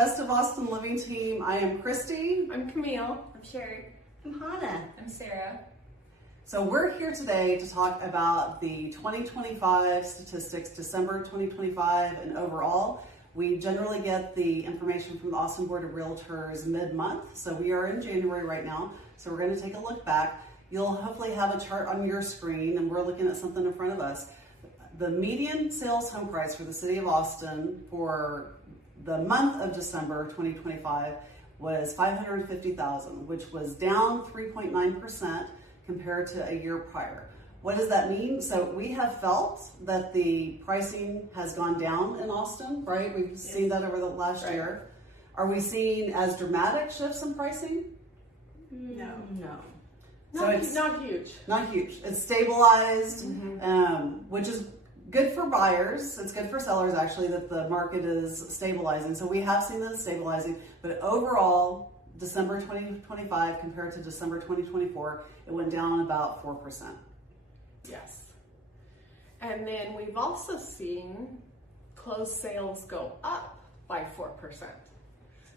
Best of Austin Living team. I am Christy. I'm Camille. I'm Sherry. I'm Hannah. I'm Sarah. So we're here today to talk about the 2025 statistics, December 2025 and overall. We generally get the information from the Austin Board of Realtors mid-month. So we are in January right now. So we're going to take a look back. You'll hopefully have a chart on your screen and we're looking at something in front of us. The median sales home price for the city of Austin for the month of December 2025 was $550,000, which was down 3.9% compared to a year prior. What does that mean? So we have felt that the pricing has gone down in Austin, right? We've seen that over the last year. Are we seeing as dramatic shifts in pricing? No. So it's not huge. Not huge. It's stabilized, which is good for buyers. It's good for sellers, actually, that the market is stabilizing. So we have seen this stabilizing, but overall, December 2025 compared to December 2024, it went down about 4%. Yes. And then we've also seen closed sales go up by 4%.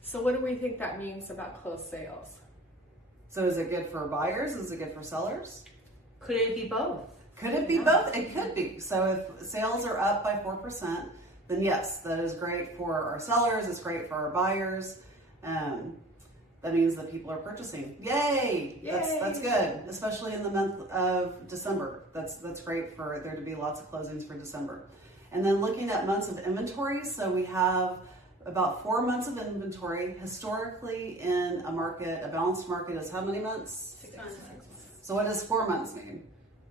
So what do we think that means about closed sales? So is it good for buyers? Is it good for sellers? Could it be both? Could it be both? It could be. So if sales are up by 4%, then yes, that is great for our sellers. It's great for our buyers. That means that people are purchasing. Yay! That's good, especially in the month of December. That's great for there to be lots of closings for December. And then looking at months of inventory, so we have about 4 months of inventory. Historically, in a market, a balanced market is how many months? 6 months. So what does 4 months mean?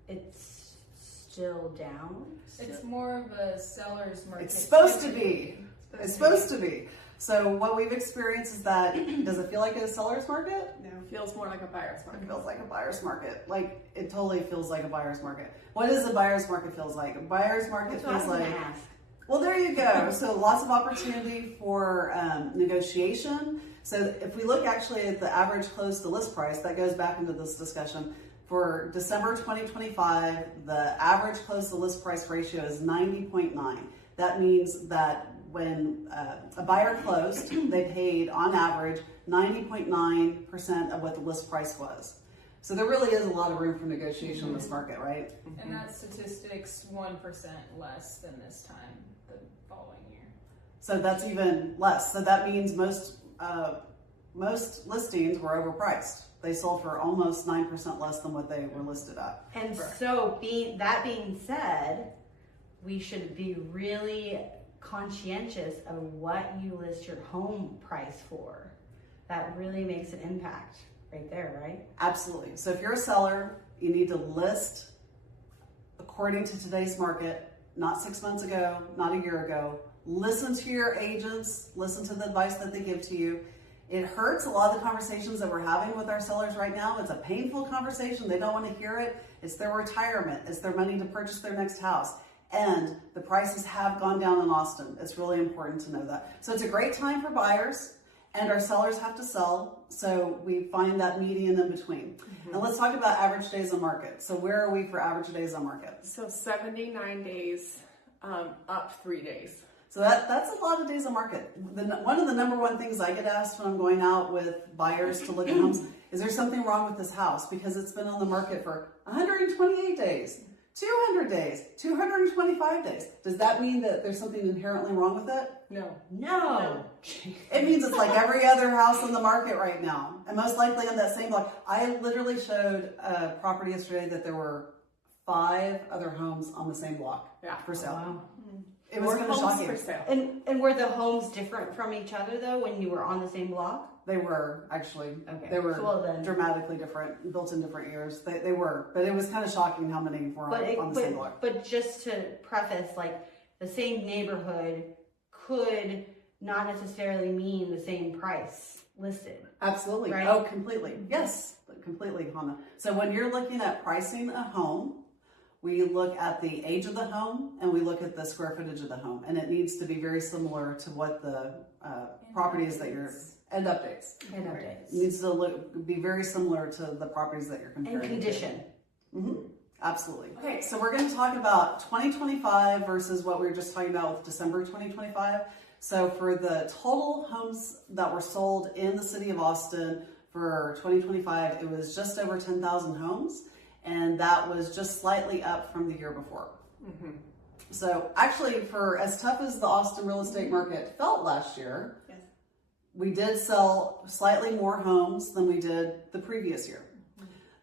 It's still down. It's more of a seller's market. It's supposed to be. It's supposed to be. So what we've experienced is that, does it feel like a seller's market? No, it feels more like a buyer's market. It feels like a buyer's market. Like, it totally feels like a buyer's market. What does a buyer's market feels like? A buyer's market feels like... Well, there you go. So lots of opportunity for negotiation. So if we look actually at the average close to list price, that goes back into this discussion. For December 2025, the average close to list price ratio is 90.9. That means that when a buyer closed, they paid on average 90.9% of what the list price was. So there really is a lot of room for negotiation in this market, right? And that statistic's 1% less than this time the following year. So that's even less. So that means most listings were overpriced. They sold for almost 9% less than what they were listed at. And so that being said, we should be really conscientious of what you list your home price for. That really makes an impact right there, right? Absolutely. So if you're a seller, you need to list according to today's market, not 6 months ago, not a year ago. Listen to your agents, listen to the advice that they give to you. It hurts a lot of the conversations that we're having with our sellers right now. It's a painful conversation. They don't want to hear it. It's their retirement. It's their money to purchase their next house. And the prices have gone down in Austin. It's really important to know that. So it's a great time for buyers, and our sellers have to sell. So we find that median in between. And let's talk about average days on market. So where are we for average days on market? So 79 days, up 3 days. So that's a lot of days on market. One of the number one things I get asked when I'm going out with buyers to look at homes, is there something wrong with this house? Because it's been on the market for 128 days, 200 days, 225 days. Does that mean that there's something inherently wrong with it? No. It means it's like every other house on the market right now. And most likely on that same block. I literally showed a property yesterday that there were 5 other homes on the same block for sale. Wow. It was kind of shocking. For sale. And were the homes different from each other though when you were on the same block? They were actually. Okay. They were Well, then. dramatically different, built in different years. They were, but it was kind of shocking how many were on the same block. But just to preface, like the same neighborhood could not necessarily mean the same price listed. Absolutely. Right? Oh, completely. Yes, completely, Hannah. So when you're looking at pricing a home, we look at the age of the home and we look at the square footage of the home, and it needs to be very similar to what the property is that you're and updates. It needs to be very similar to the properties that you're comparing. And condition. Absolutely. Okay, so we're going to talk about 2025 versus what we were just talking about with December 2025. So for the total homes that were sold in the city of Austin for 2025, it was just over 10,000 homes, and that was just slightly up from the year before. So actually, for as tough as the Austin real estate market felt last year, Yes. we did sell slightly more homes than we did the previous year.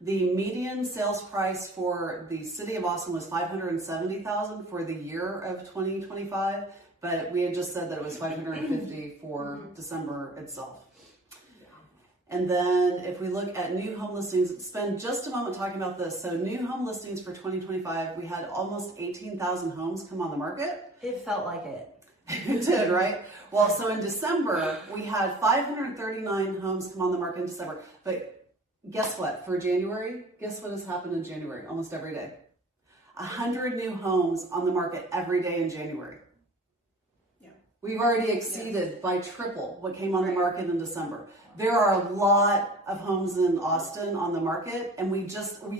The median sales price for the city of Austin was $570,000 for the year of 2025, but we had just said that it was $550 for December itself. And then if we look at new home listings, spend just a moment talking about this. So new home listings for 2025, we had almost 18,000 homes come on the market. It felt like it. It did, right? Well, so in December, we had 539 homes come on the market in December. But guess what? For January, guess what has happened in January? Almost every day. 100 new homes on the market every day in January. Yeah. We've already exceeded by triple what came on the market in December. There are a lot of homes in Austin on the market, and we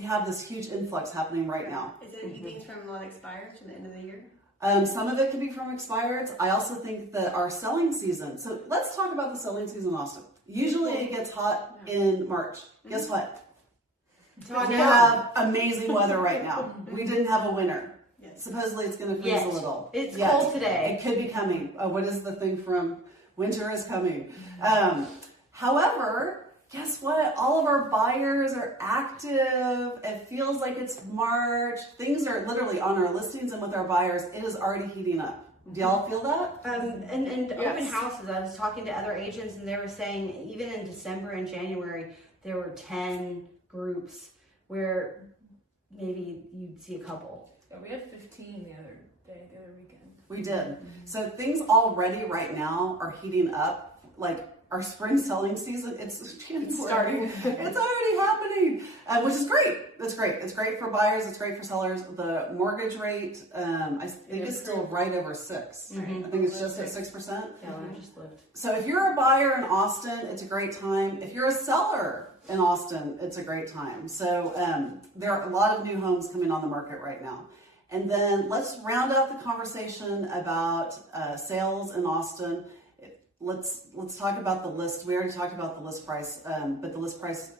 have this huge influx happening right now. Is it anything from what expires from the end of the year? Some of it could be from expireds. I also think that our selling season, so let's talk about the selling season in Austin. Usually it gets hot in March. Guess what? We have amazing weather right now. We didn't have a winter. Yes. Supposedly it's going to freeze a little. It's Yet. cold today. It could be coming. What is the thing from winter is coming? However, guess what? All of our buyers are active. It feels like it's March. Things are literally on our listings and with our buyers. It is already heating up. Do y'all feel that? And open Yes. houses, I was talking to other agents and they were saying even in December and January, there were 10 groups where maybe you'd see a couple. Yeah, we had 15 the other weekend. We did. So things already right now are heating up. Like our spring selling season, it's starting. It's already happening, which is great. It's great. It's great for buyers. It's great for sellers. The mortgage rate, I think it's still right over 6. Mhm. I think it's just at 6%. Yeah, when I just lived. So if you're a buyer in Austin, it's a great time. If you're a seller in Austin, it's a great time. So there are a lot of new homes coming on the market right now. And then let's round out the conversation about sales in Austin. Let's talk about the list. We already talked about the list price, but the list price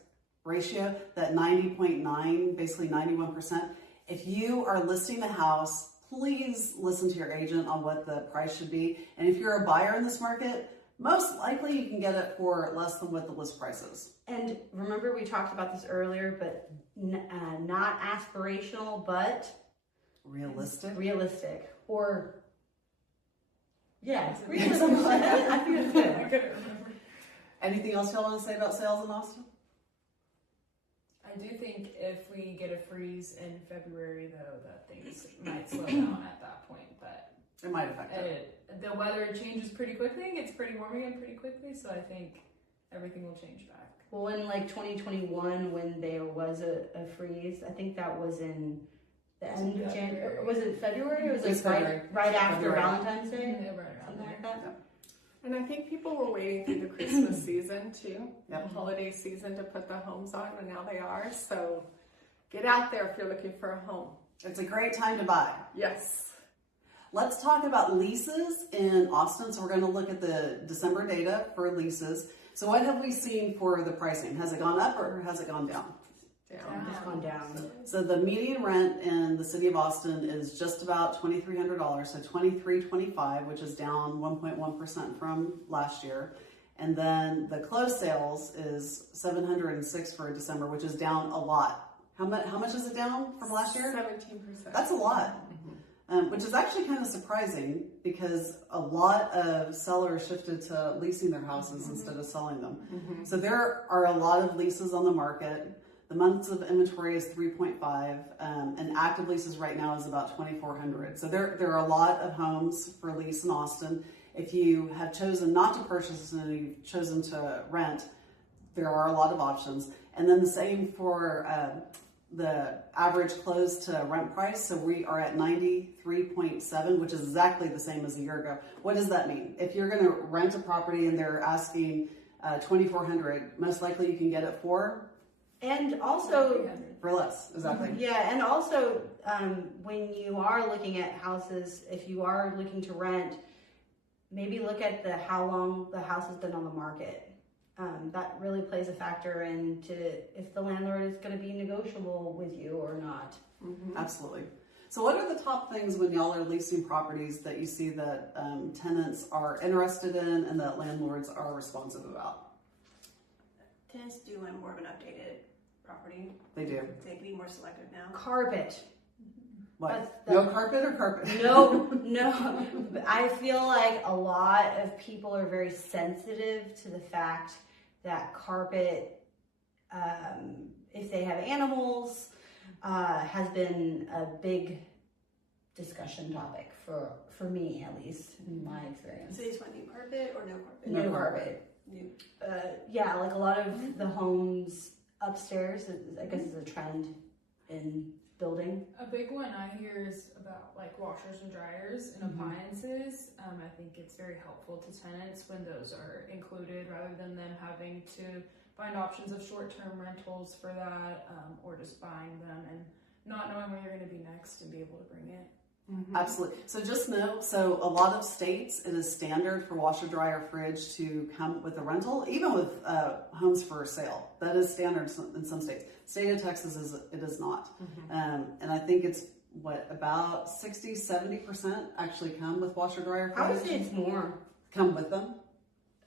ratio, that 90.9, basically 91%. If you are listing a house, please listen to your agent on what the price should be. And if you're a buyer in this market, most likely you can get it for less than what the list price is. And remember we talked about this earlier, but not aspirational, but Realistic. realistic. Or, yeah, Is it realistic. I think it's good. I couldn't remember. Anything else y'all want to say about sales in Austin? I do think if we get a freeze in February, though, that things might slow down at that point. But It might affect it. the weather changes pretty quickly. It gets pretty warm again pretty quickly. So I think everything will change back. Well, in like 2021, when there was a freeze, I think that was in the end of January. Was it February? It was It's like February. right after February. Valentine's Day? Yeah, right around Something there. like that? And I think people were waiting through the Christmas season too, Yep. the holiday season to put the homes on, and now they are. So get out there if you're looking for a home. It's a great time to buy. Yes. Let's talk about leases in Austin. So we're going to look at the December data for leases. So what have we seen for the pricing? Has it gone up or has it gone down? Down. It's gone down. So the median rent in the city of Austin is just about $2,300, so $2,325, which is down 1.1% from last year. And then the closed sales is $706 for December, which is down a lot. How much is it down from last year? 17%. That's a lot. Which is actually kind of surprising because a lot of sellers shifted to leasing their houses instead of selling them. So there are a lot of leases on the market. The months of inventory is 3.5, and active leases right now is about 2,400. So there are a lot of homes for lease in Austin. If you have chosen not to purchase and you've chosen to rent, there are a lot of options. And then the same for the average close to rent price. So we are at 93.7, which is exactly the same as a year ago. What does that mean? If you're going to rent a property and they're asking $2,400, most likely you can get it for And also, less. Exactly. yeah, and also when you are looking at houses, if you are looking to rent, maybe look at how long the house has been on the market. That really plays a factor into if the landlord is going to be negotiable with you or not. Mm-hmm. Absolutely. So what are the top things when y'all are leasing properties that you see that tenants are interested in and that landlords are responsive about? Tenants do want more of an updated property. They do. They can be more selective now. Carpet. What? No carpet or carpet? No. I feel like a lot of people are very sensitive to the fact that carpet, if they have animals, has been a big discussion topic for me, at least in my experience. So you just want new carpet or no carpet? No carpet. New. Yeah, like a lot of the homes upstairs, I guess is a trend in building. A big one I hear is about like washers and dryers and appliances. I think it's very helpful to tenants when those are included rather than them having to find options of short-term rentals for that, or just buying them and not knowing when you're going to be next and be able to bring it. Mm-hmm. Absolutely. So just know, so a lot of states, it is standard for washer, dryer, fridge to come with a rental, even with homes for sale. That is standard in some states. State of Texas, it is not. And I think it's, about 60-70% actually come with washer, dryer, fridge? I would say it's more. Come with them?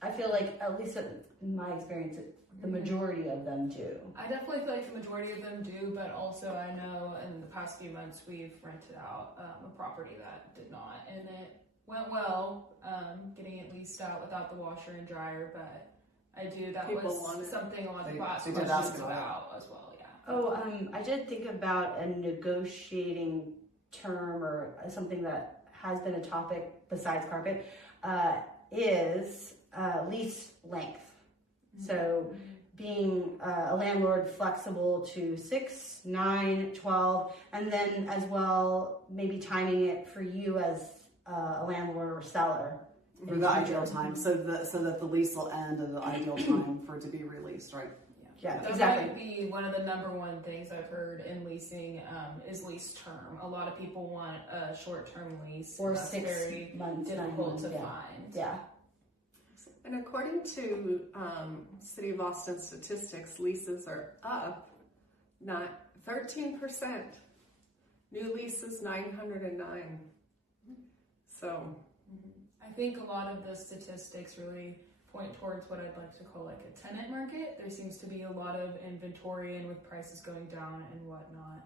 I feel like, at least in my experience, the majority of them do. I definitely feel like the majority of them do, but also I know in the past few months we've rented out a property that did not, and it went well, getting it leased out without the washer and dryer, but that People was want it. something a lot of They people asked did questions ask about about as well, yeah. Oh, I did think about a negotiating term or something that has been a topic besides carpet, is lease length. So being a landlord flexible to 6, 9, 12, and then as well maybe timing it for you as a landlord or seller. For the ideal time, so that the lease will end at the ideal time for it to be released, right? Yeah, That exactly. might be one of the number one things I've heard in leasing is lease term. A lot of people want a short-term lease. Or that's 6 very months, 9 difficult months, to yeah. find. Yeah. And according to City of Austin statistics, leases are up, not 13%. New leases 909. So I think a lot of the statistics really point towards what I'd like to call like a tenant market. There seems to be a lot of inventory and with prices going down and whatnot.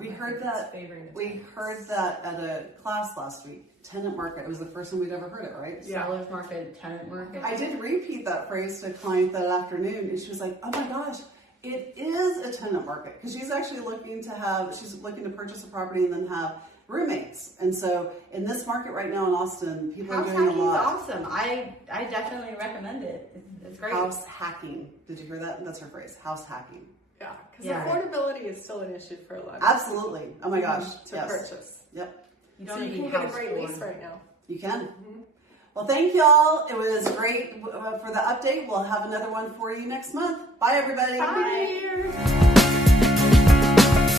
We I heard think that. it's favoring the We tenants. heard that at a class last week. Tenant market. It was the first time we'd ever heard it, right? Yeah. Seller's market, tenant market. I did repeat that phrase to a client that afternoon, and she was like, "Oh my gosh, it is a tenant market," because she's actually looking to purchase a property and then have roommates. And so in this market right now in Austin, people House are doing a hacking is lot. awesome. I definitely recommend it. It's great. House hacking. Did you hear that? That's her phrase. House hacking. yeah, because Yeah. affordability is still an issue for a lot of Absolutely. Oh my gosh. to Yes. purchase. Yep. You So don't you need can get a house great poor. lease right now. You can. Well, thank y'all. It was great for the update. We'll have another one for you next month. Bye, everybody. Happy New Year!